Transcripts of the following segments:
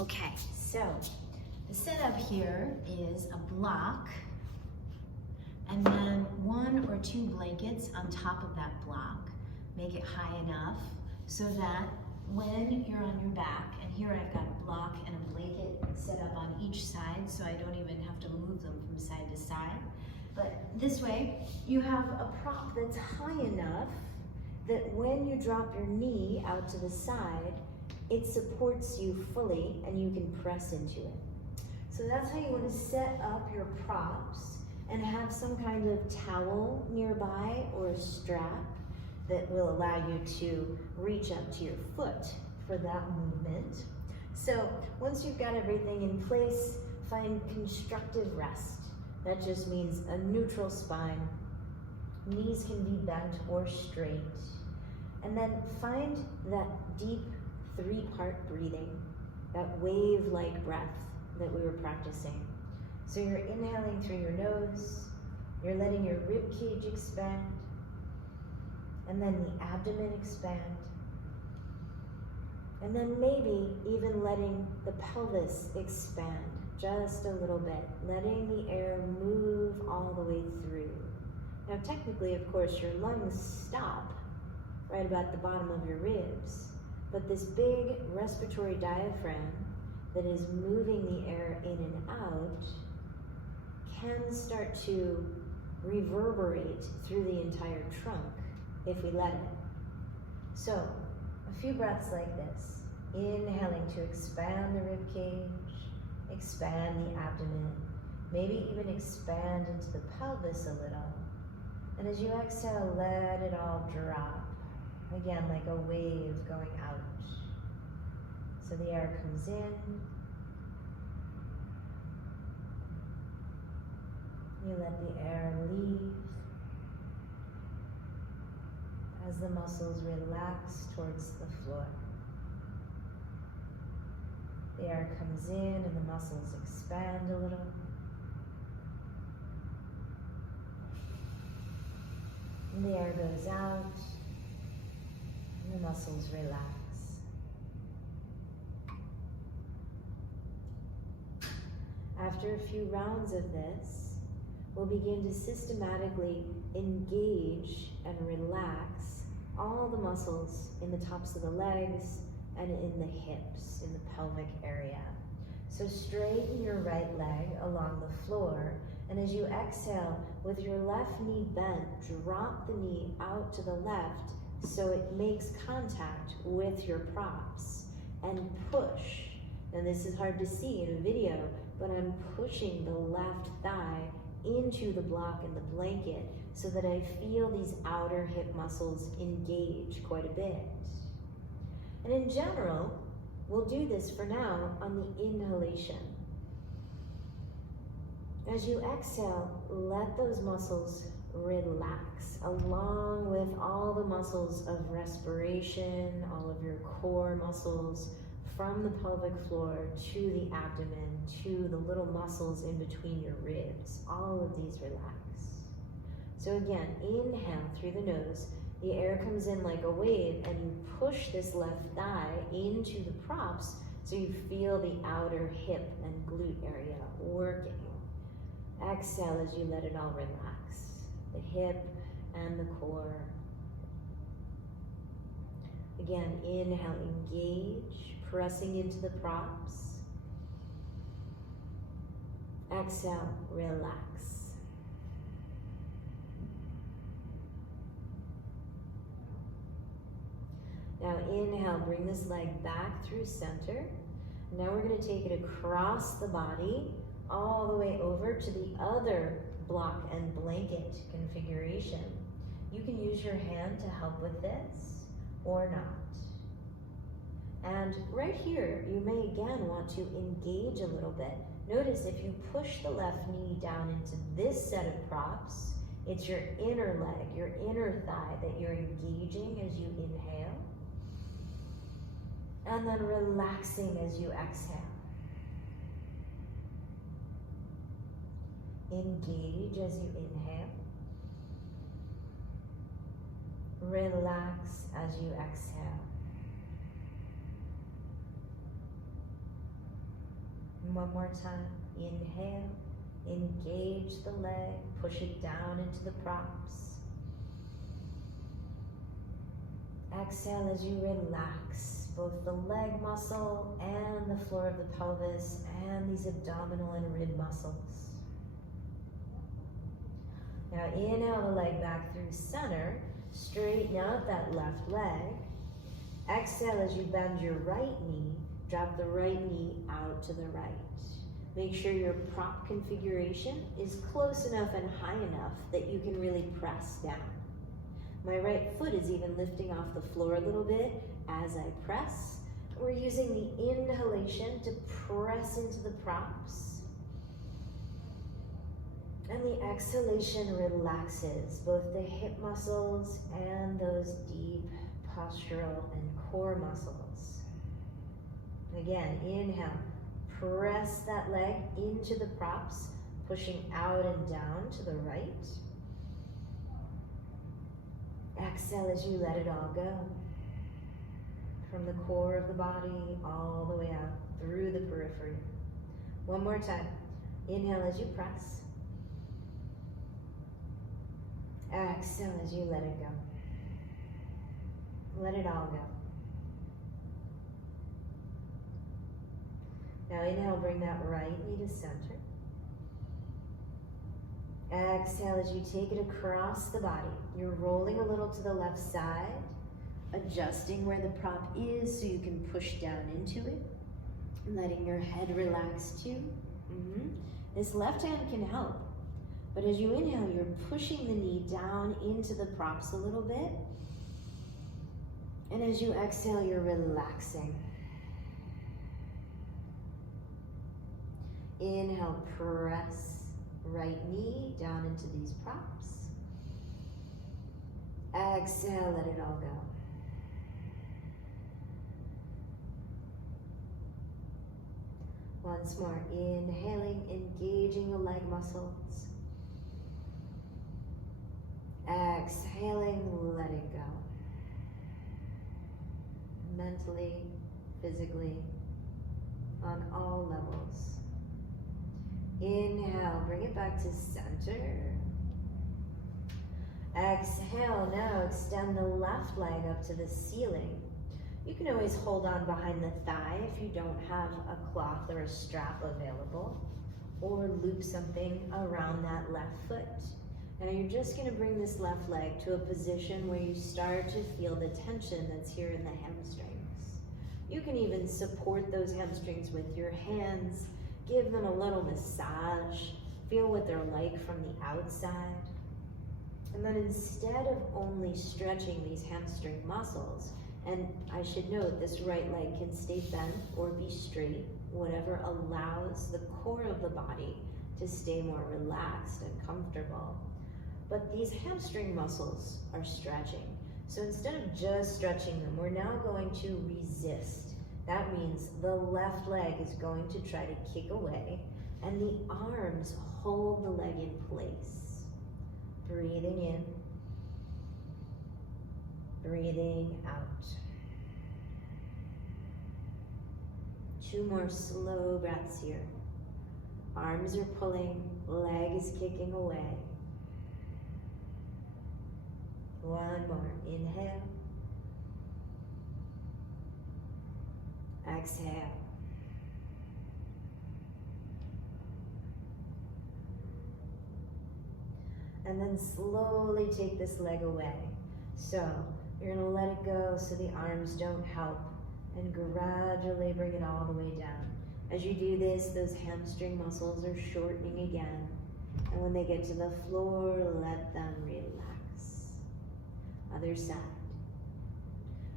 Okay, so the setup here is a block and then 1 or 2 blankets on top of that block. Make it high enough so that when you're on your back, and here I've got a block and a blanket set up on each side so I don't even have to move them from side to side. But this way, you have a prop that's high enough that when you drop your knee out to the side, it supports you fully and you can press into it. So that's how you want to set up your props and have some kind of towel nearby or a strap that will allow you to reach up to your foot for that movement. So once you've got everything in place, find constructive rest. That just means a neutral spine. Knees can be bent or straight. And then find that deep 3-part breathing, that wave-like breath that we were practicing. So you're inhaling through your nose, you're letting your rib cage expand, and then the abdomen expand, and then maybe even letting the pelvis expand just a little bit, letting the air move all the way through. Now technically, of course, your lungs stop right about the bottom of your ribs, but this big respiratory diaphragm that is moving the air in and out can start to reverberate through the entire trunk if we let it. So, a few breaths like this. Inhaling to expand the rib cage, expand the abdomen, maybe even expand into the pelvis a little. And as you exhale, let it all drop. Again, like a wave going out. So the air comes in. You let the air leave as the muscles relax towards the floor. The air comes in and the muscles expand a little. And the air goes out and the muscles relax. After a few rounds of this, we'll begin to systematically engage and relax all the muscles in the tops of the legs and in the hips, in the pelvic area. So straighten your right leg along the floor, and as you exhale, with your left knee bent, drop the knee out to the left so it makes contact with your props, and push. And this is hard to see in a video, but I'm pushing the left thigh into the block and the blanket so that I feel these outer hip muscles engage quite a bit. And in general, we'll do this for now on the inhalation. As you exhale, let those muscles relax, along with all the muscles of respiration, all of your core muscles, from the pelvic floor to the abdomen, to the little muscles in between your ribs. All of these relax. So again, inhale through the nose. The air comes in like a wave and you push this left thigh into the props so you feel the outer hip and glute area working. Exhale as you let it all relax. The hip and the core. Again, inhale, engage, pressing into the props. Exhale, relax. Now inhale, bring this leg back through center. Now we're going to take it across the body, all the way over to the other block and blanket configuration. You can use your hand to help with this or not. And right here, you may again want to engage a little bit. Notice if you push the left knee down into this set of props, it's your inner leg, your inner thigh that you're engaging as you inhale. And then relaxing as you exhale. Engage as you inhale. Relax as you exhale. One more time. Inhale, engage the leg, push it down into the props. Exhale as you relax both the leg muscle and the floor of the pelvis and these abdominal and rib muscles. Now inhale the leg back through center, straighten out that left leg. Exhale as you bend your right knee, drop the right knee out to the right. Make sure your prop configuration is close enough and high enough that you can really press down. My right foot is even lifting off the floor a little bit as I press. We're using the inhalation to press into the props. And the exhalation relaxes both the hip muscles and those deep postural and core muscles. Again, inhale, press that leg into the props, pushing out and down to the right. Exhale as you let it all go. From the core of the body all the way out through the periphery. One more time. Inhale as you press. Exhale as you let it go. Let it all go. Now inhale, bring that right knee to center. Exhale as you take it across the body. You're rolling a little to the left side, adjusting where the prop is so you can push down into it, letting your head relax too. This left hand can help, but as you inhale, you're pushing the knee down into the props a little bit, and as you exhale, you're relaxing. Inhale, press right knee down into these props. Exhale, let it all go. Once more, inhaling, engaging the leg muscles. Exhaling, let it go. Mentally, physically, on all levels. Inhale, bring it back to center. Exhale, now extend the left leg up to the ceiling. You can always hold on behind the thigh if you don't have a cloth or a strap available, or loop something around that left foot. Now you're just gonna bring this left leg to a position where you start to feel the tension that's here in the hamstrings. You can even support those hamstrings with your hands. Give them a little massage. Feel what they're like from the outside. And then instead of only stretching these hamstring muscles, and I should note this right leg can stay bent or be straight, whatever allows the core of the body to stay more relaxed and comfortable. But these hamstring muscles are stretching. So instead of just stretching them, we're now going to resist. That means the left leg is going to try to kick away, and the arms hold the leg in place. Breathing in, breathing out. 2 more slow breaths here. Arms are pulling, leg is kicking away. 1 more, inhale. Exhale. And then slowly take this leg away. So you're gonna let it go so the arms don't help, and gradually bring it all the way down. As you do this, those hamstring muscles are shortening again. And when they get to the floor, let them relax. Other side.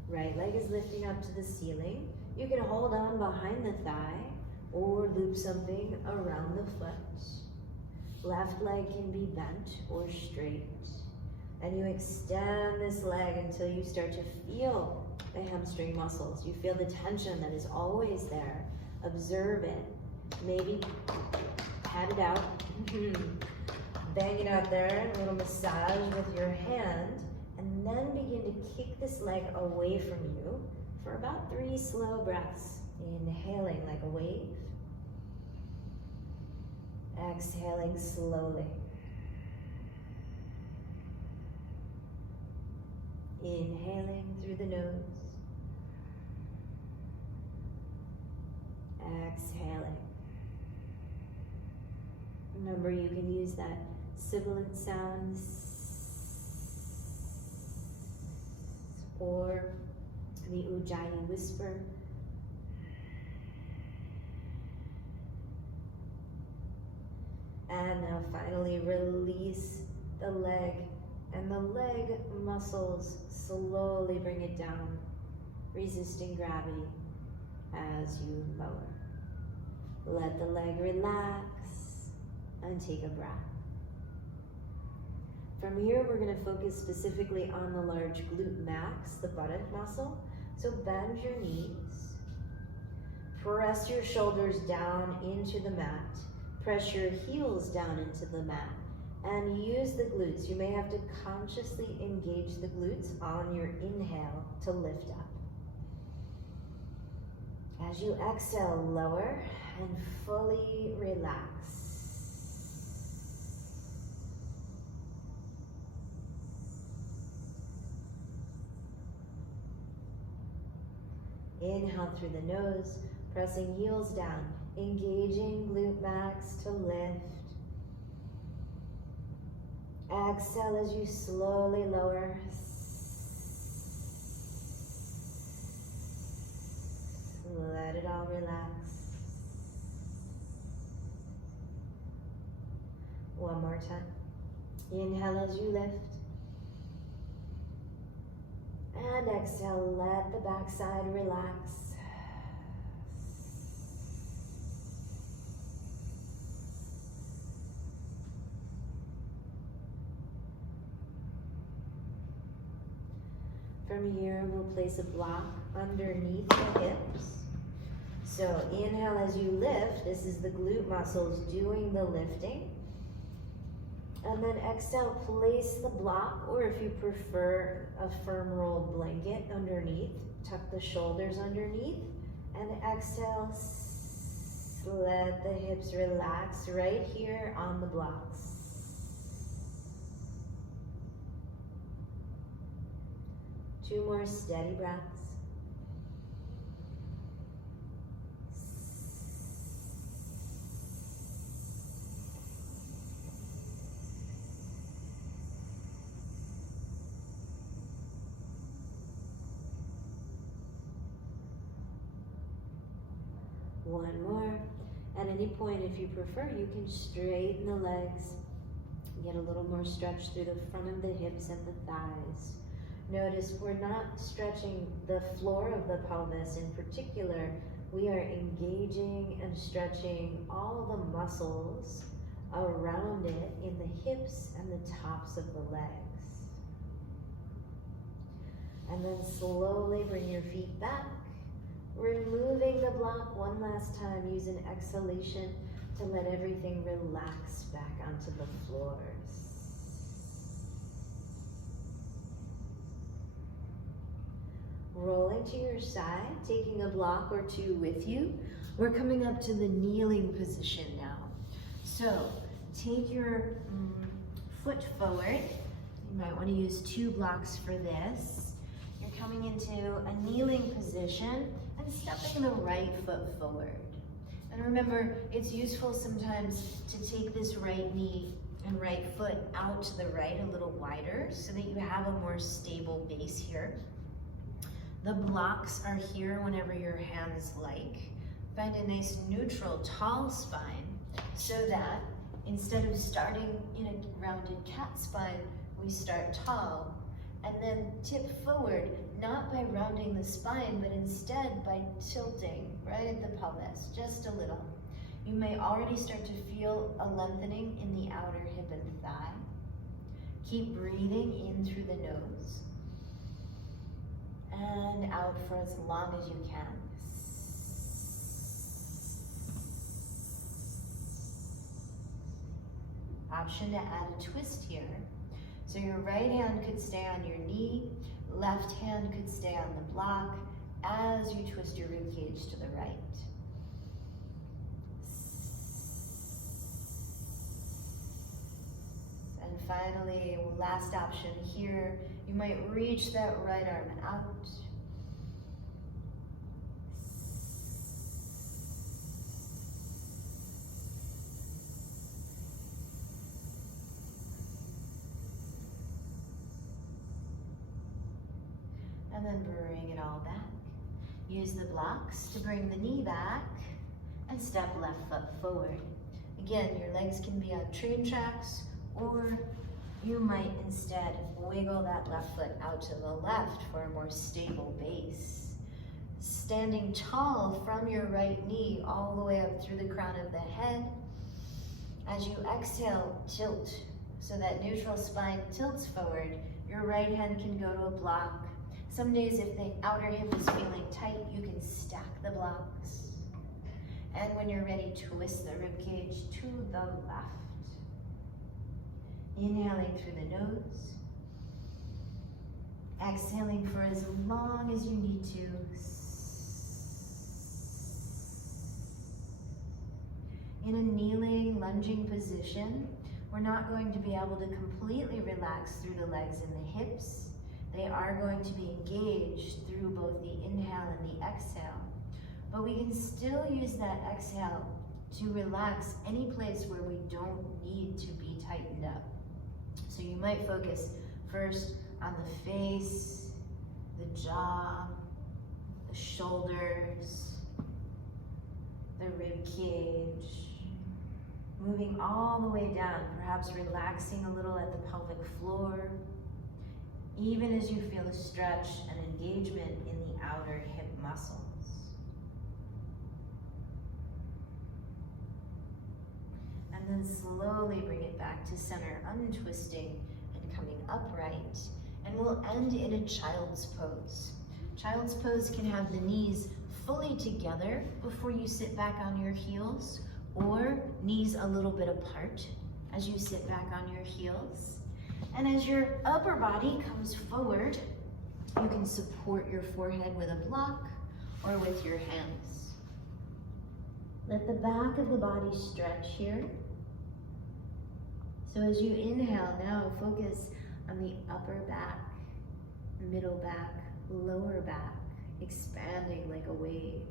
Right leg is lifting up to the ceiling. You can hold on behind the thigh or loop something around the foot. Left leg can be bent or straight. And you extend this leg until you start to feel the hamstring muscles. You feel the tension that is always there. Observe it. Maybe pat it out. Bang it out there, a little massage with your hand. And then begin to kick this leg away from you for about 3 slow breaths. Inhaling like a wave. Exhaling slowly. Inhaling through the nose. Exhaling. Remember, you can use that sibilant sound or the ujjayi whisper. And now finally release the leg, and the leg muscles slowly bring it down, resisting gravity as you lower. Let the leg relax and take a breath. From here, we're going to focus specifically on the large glute max, the buttock muscle. So bend your knees, press your shoulders down into the mat, press your heels down into the mat, and use the glutes. You may have to consciously engage the glutes on your inhale to lift up. As you exhale, lower and fully relax. Inhale through the nose, pressing heels down, engaging glute max to lift. Exhale as you slowly lower. Let it all relax. One more time. Inhale as you lift. And exhale, let the backside relax. From here, we'll place a block underneath the hips. So inhale as you lift. This is the glute muscles doing the lifting. And then exhale, place the block, or if you prefer, a firm rolled blanket underneath. Tuck the shoulders underneath. And exhale, let the hips relax right here on the blocks. Two more steady breaths. One more. At any point, if you prefer, you can straighten the legs. Get a little more stretch through the front of the hips and the thighs. Notice we're not stretching the floor of the pelvis in particular. We are engaging and stretching all the muscles around it in the hips and the tops of the legs. And then slowly bring your feet back. Removing the block one last time. Use an exhalation to let everything relax back onto the floors. Rolling to your side, taking a block or two with you. We're coming up to the kneeling position now. So take your foot forward. You might want to use 2 blocks for this. You're coming into a kneeling position and stepping the right foot forward. And remember, it's useful sometimes to take this right knee and right foot out to the right a little wider so that you have a more stable base here. The blocks are here whenever your hands like. Find a nice neutral, tall spine so that instead of starting in a rounded cat spine, we start tall and then tip forward, not by rounding the spine, but instead by tilting right at the pelvis, just a little. You may already start to feel a lengthening in the outer hip and thigh. Keep breathing in through the nose and out for as long as you can. Option to add a twist here. So your right hand could stay on your knee, left hand could stay on the block as you twist your rib cage to the right. finally, last option here, you might reach that right arm out. And then bring it all back. Use the blocks to bring the knee back and step left foot forward. Again, your legs can be on train tracks, or you might instead wiggle that left foot out to the left for a more stable base. Standing tall from your right knee all the way up through the crown of the head. As you exhale, tilt so that neutral spine tilts forward. Your right hand can go to a block. Some days if the outer hip is feeling tight, you can stack the blocks. And when you're ready, twist the rib cage to the left. Inhaling through the nose. Exhaling for as long as you need to. In a kneeling, lunging position, we're not going to be able to completely relax through the legs and the hips. They are going to be engaged through both the inhale and the exhale. But we can still use that exhale to relax any place where we don't need to be tightened up. So you might focus first on the face, the jaw, the shoulders, the rib cage, moving all the way down, perhaps relaxing a little at the pelvic floor, even as you feel a stretch and engagement in the outer hip muscles. And then slowly bring it back to center, untwisting and coming upright. And we'll end in a child's pose. Child's pose can have the knees fully together before you sit back on your heels, or knees a little bit apart as you sit back on your heels. And as your upper body comes forward, you can support your forehead with a block or with your hands. Let the back of the body stretch here. So as you inhale, now focus on the upper back, middle back, lower back, expanding like a wave.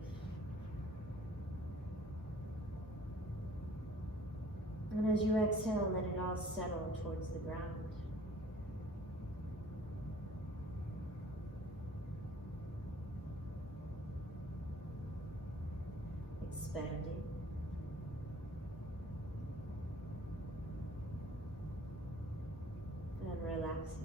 And as you exhale, let it all settle towards the ground. Expanding. And relaxing.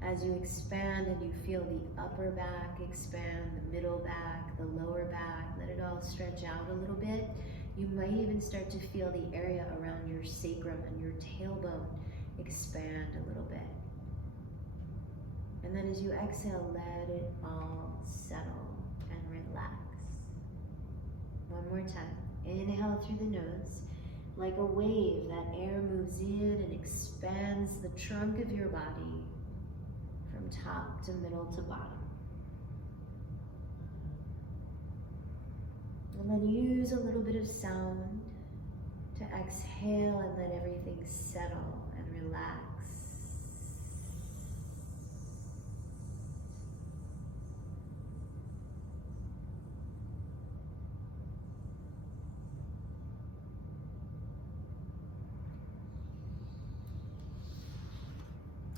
As you expand and you feel the upper back expand, the middle back, the lower back, let it all stretch out a little bit. You might even start to feel the area around your sacrum and your tailbone expand a little bit. And then as you exhale, let it all settle and relax. One more time. Inhale through the nose. Like a wave, that air moves in and expands the trunk of your body from top to middle to bottom. And then use a little bit of sound to exhale and let everything settle and relax.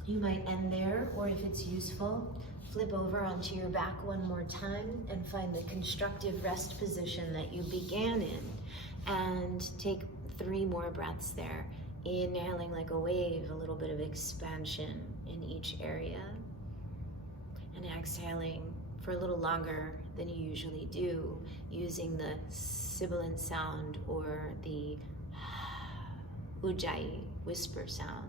You might end there, or if it's useful, flip over onto your back one more time and find the constructive rest position that you began in, and take 3 more breaths there. Inhaling like a wave, a little bit of expansion in each area, and exhaling for a little longer than you usually do, using the sibilant sound or the ujjayi whisper sound.